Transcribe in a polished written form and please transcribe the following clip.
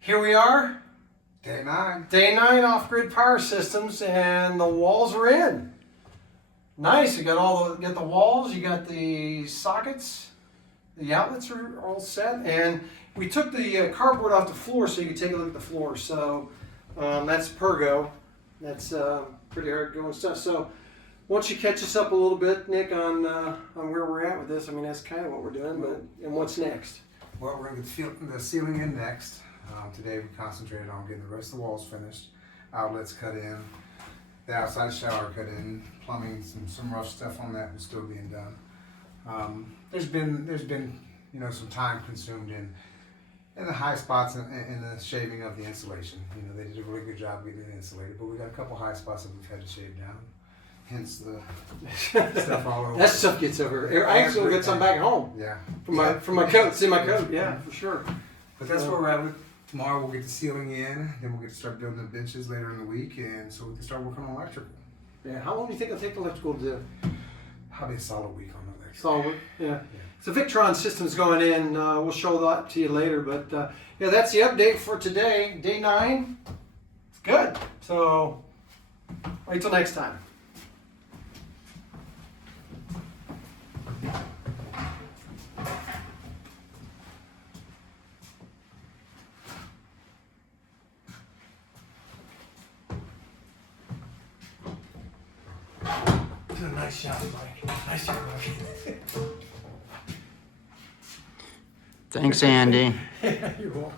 Here we are, Day 9. day 9 off-grid power systems, and the walls are in. Nice. You got the walls. You got the sockets. The outlets are all set, and we took the cardboard off the floor so you could take a look at the floor. So that's Pergo. That's pretty hard going stuff. So once you catch us up a little bit, Nick, on where we're at with this, I mean that's kind of what we're doing. But and what's next? Well, we're going to get the ceiling in next. Today we concentrated on getting the rest of the walls finished, outlets cut in, the outside shower cut in, plumbing, some rough stuff on that was still being done. There's been some time consumed in the high spots and the shaving of the insulation. They did a really good job getting it insulated, but we got a couple high spots that we've had to shave down. Hence the stuff all over. That stuff gets over. I actually got some back home. Yeah. From my coat. It's in my coat. Yeah, for sure. But that's where we're at with. Tomorrow we'll get the ceiling in, then we'll get to start building the benches later in the week, and so we can start working on electrical. Yeah. How long do you think it'll take the electrical to do? Probably a solid week on electrical. Solid. Yeah. So Victron system's going in. We'll show that to you later, but yeah, that's the update for today, day 9. It's good. So wait till next time. Did a nice job, Mike. Nice job, Mike. Thanks, Andy. Yeah, you're welcome.